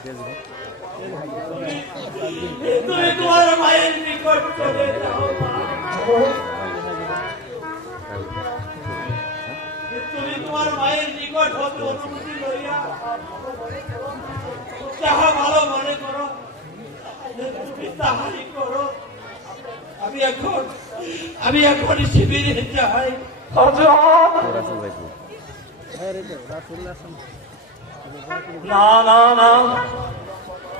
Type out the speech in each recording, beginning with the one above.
তুমি তোমার মায়ের নিকট হতে অনুমতি লইয়া যাহা ভালো মনে করো তুমি তাহাই করো আমি এখন আমি এখন শিবিরে যাই না না না।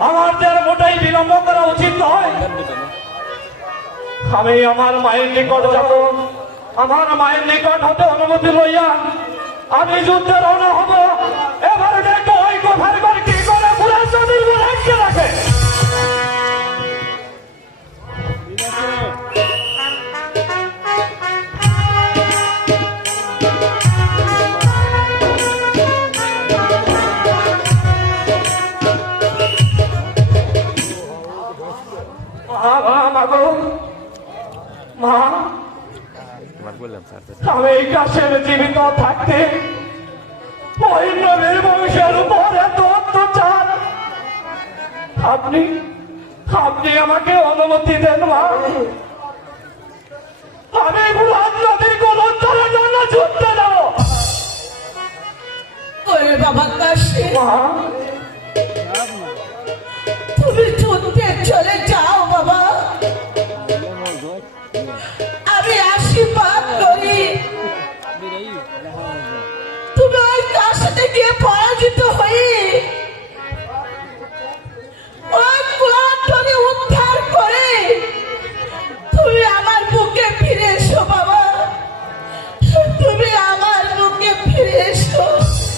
আর মোটাই বিলম্ব করা উচিত নয়। আমি আমার মায়ের নিকট যাব। আমার মায়ের নিকট হতে অনুমতি লইয়া আমি যুদ্ধে রওনা হব। পরাজিত হই ওই কুলান্তরে উদ্ধার করে তুমি আমার বুকে ফিরে এসো বাবা। তুমি আমার বুকে ফিরে এসো।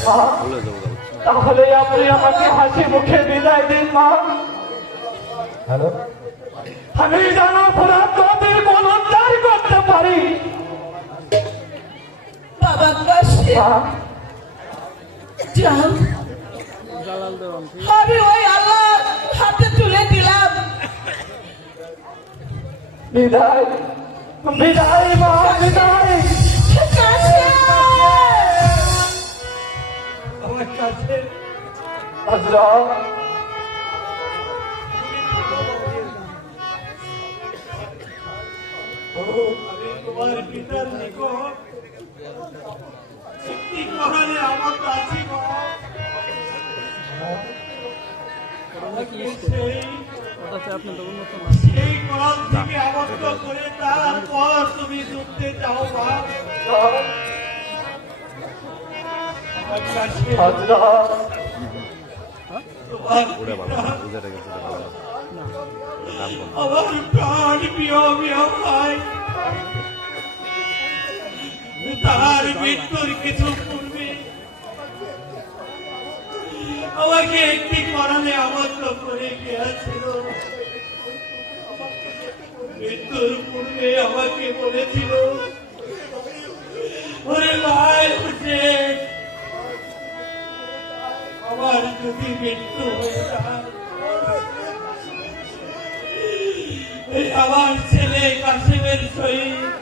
মা বলে দেবো তাহলে আপনি আমাকে হাসি মুখে বিদায় দিন মা। হ্যালো? আমি জানো পুরা নদীর গলন্তার করতে পারি। বাবা আমি ওই আল্লাহ হাতে তুলে দিলাম বিদায় বিদায় মা, বিদায়! আমার কাছে আমি তোমার পিতার নিকট সেই থেকে আবদ্ধ করে তারপর তুমি যুদ্ধে যাও মা। আমার প্রাণ প্রিয় প্রিয় ভাই। তার মৃত্যুর কিছু পূর্বে। আমাকে একটি করালে আবদ্ধ করে গিয়েছিল। মৃত্যুর পূর্বে আমাকে বলেছিল আমার যদি মৃত্যু হয়ে যায় আমার ছেলে কাসিমের সহিত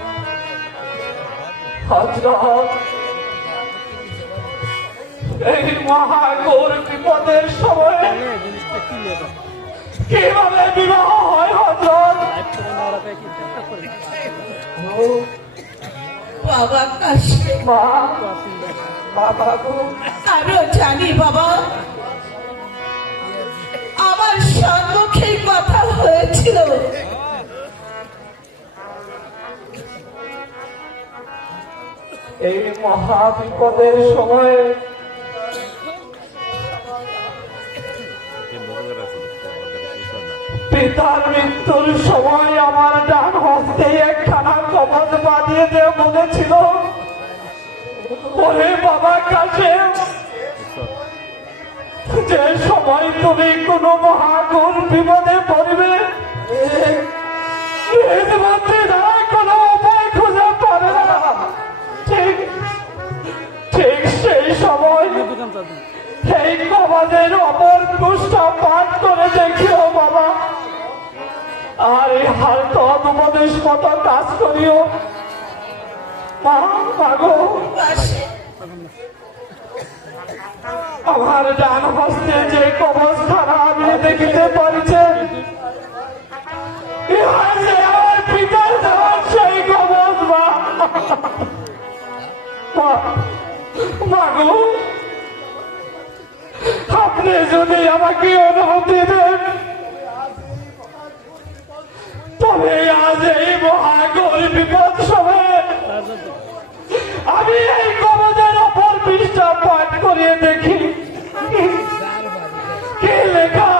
হজরত এই মহাগৌর বিপদের সময় কীভাবে বিবাহ হয় হজরত বাবা কাশি মা বাবা গো আমিও জানি বাবা এই মহা বিপদের সময়ে পিতার মৃত্যুর সময় আমার ডান হস্তে একখানা কবজ বাঁধিয়ে দিয়ে বলেছিল ওরে বাবা, কাছে। যে সময় তুমি কোনো মহা বিপদে পড়বে নিজ কবাদের অপর পুষ্টা পাঠ করে দেখিও বাবা। আর এই হাল তো উপদেশ মতো কাজ করিও। আমার ডান হস্তে যে কবচ খানা আমি দেখিতে পারছেন আমার পিতার দেওয়া সেই কবচ মা- মাগো আপনি যদি আমাকে অনুমতি দেন, তবে আজ এই মহাগর বিপদ সময়ে আমি এই কবজের অপর পৃষ্ঠা পাঠ করিয়ে দেখি। কি লেখা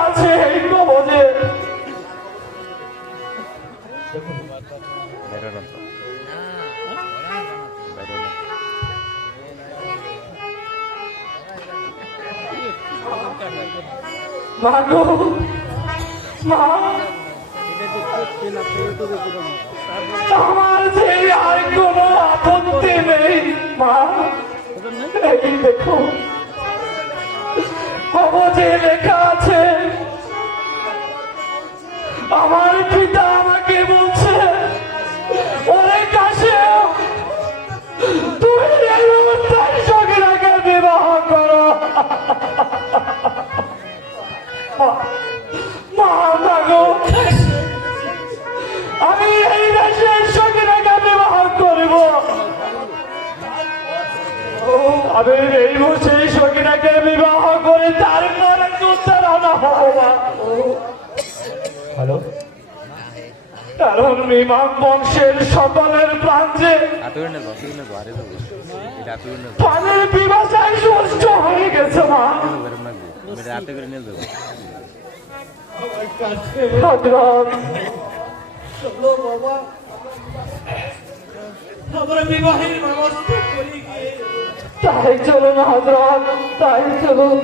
মা। আমার যে আর কোনো আপত্তি নেই, মা। এই দেখো কবজে লেখা আছে, আমার পিতা আমি এই দেশের সগিরাকে বিবাহ করিব আমি এই বসে সগিরাকে বিবাহ করে তারপরে উত্তরণা হব মা হ্যালো কারণ মিমাম বংশের সকলের প্রাণ যে পানির বিবাসায় সুস্থ হয়ে গেছে মা। হাতে করে নিয়ে যাব আমরা বিবাহের ব্যবস্থা করি তাই চলুন হজরত তাই চলুন।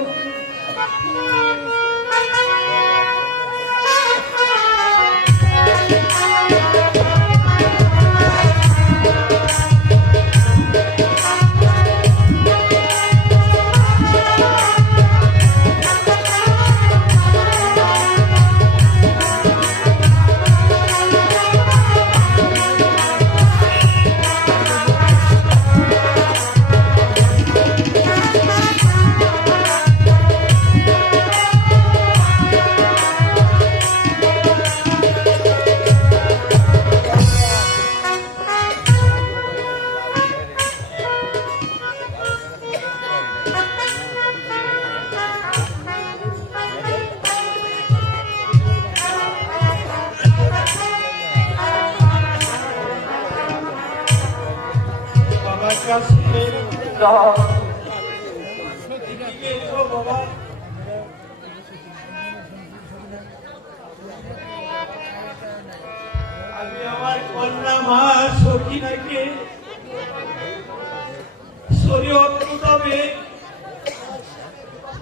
আমি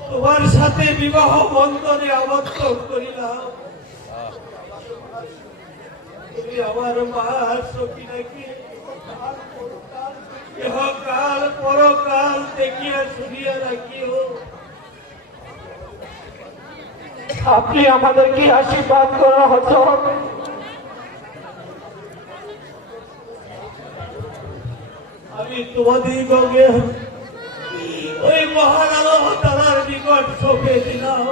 তোমার সাথে বিবাহ বন্ধনে আবদ্ধ করিলাম। তুমি আমার মা সখিনাকে ইহকাল পরকাল দেখিয়া শুনিয়া রাখিও। আপনি আমাদেরকে আশীর্বাদ করা হজরত। আমি তোমাদের গঙ্গে ওই মহান আল্লাহ তালার নিকট সঁপে দিলাম।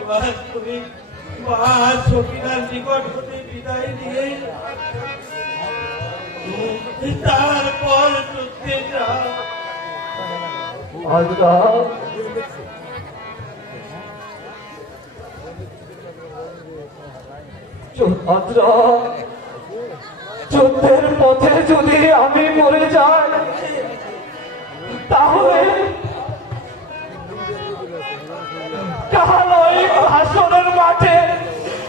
এবার তুমি সকিনার নিকট হতে বিদায় দিয়ে তারপর যুদ্ধের পথে যদি আমি মরে যাই তাহলে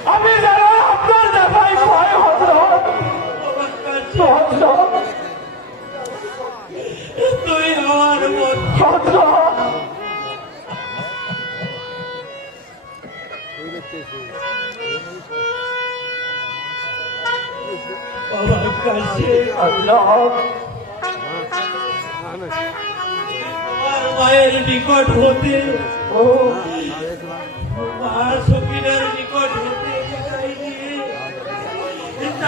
আমি যেন আপনার দেখাই ভয় আমার হজরত মন হজরত বাবার কাছে হজরত মায়ের নিকট হতে ও। মার সকিনের নিকট হতে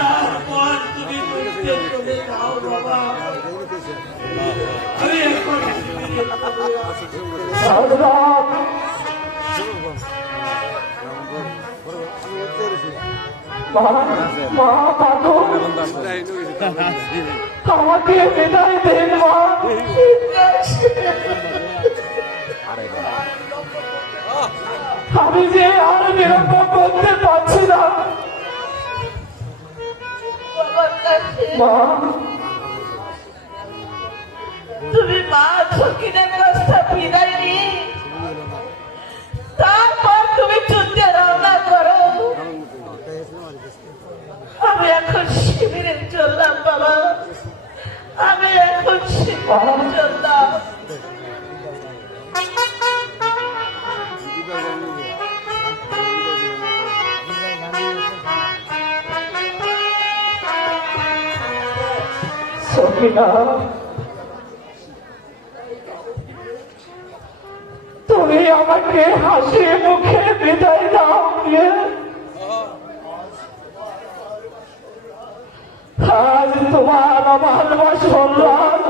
তারপর তুমি আমাকে আমি যে আর বিলম্ব করতে পারছি না মা তুমি মা সকিনের কাছটা বিদায় তারপর তুমি যুদ্ধে রওনা করো। আমি এখন শিবিরে চললাম, বাবা। আমি এখন শিবিরে চললাম। তুমি আমাকে হাসি মুখে বিদায় দাও আজ তোমার আমার শুনলাম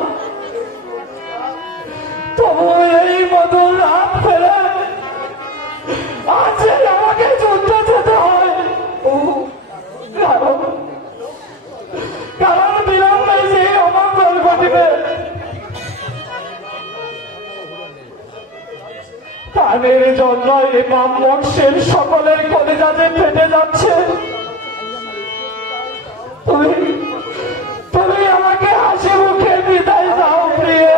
প্রাণের জন্য ইমাম বংশের সকলের কলেজাতে ফেটে যাচ্ছে। তুমি তুমি আমাকে হাসি মুখে বিদায় দাও, প্রিয়,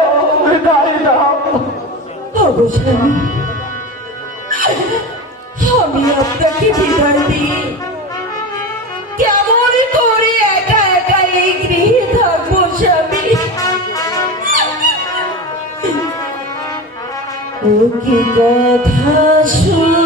বিদায় দাও। আমি আপনাকে বিদায় দিই। কি কথা শুন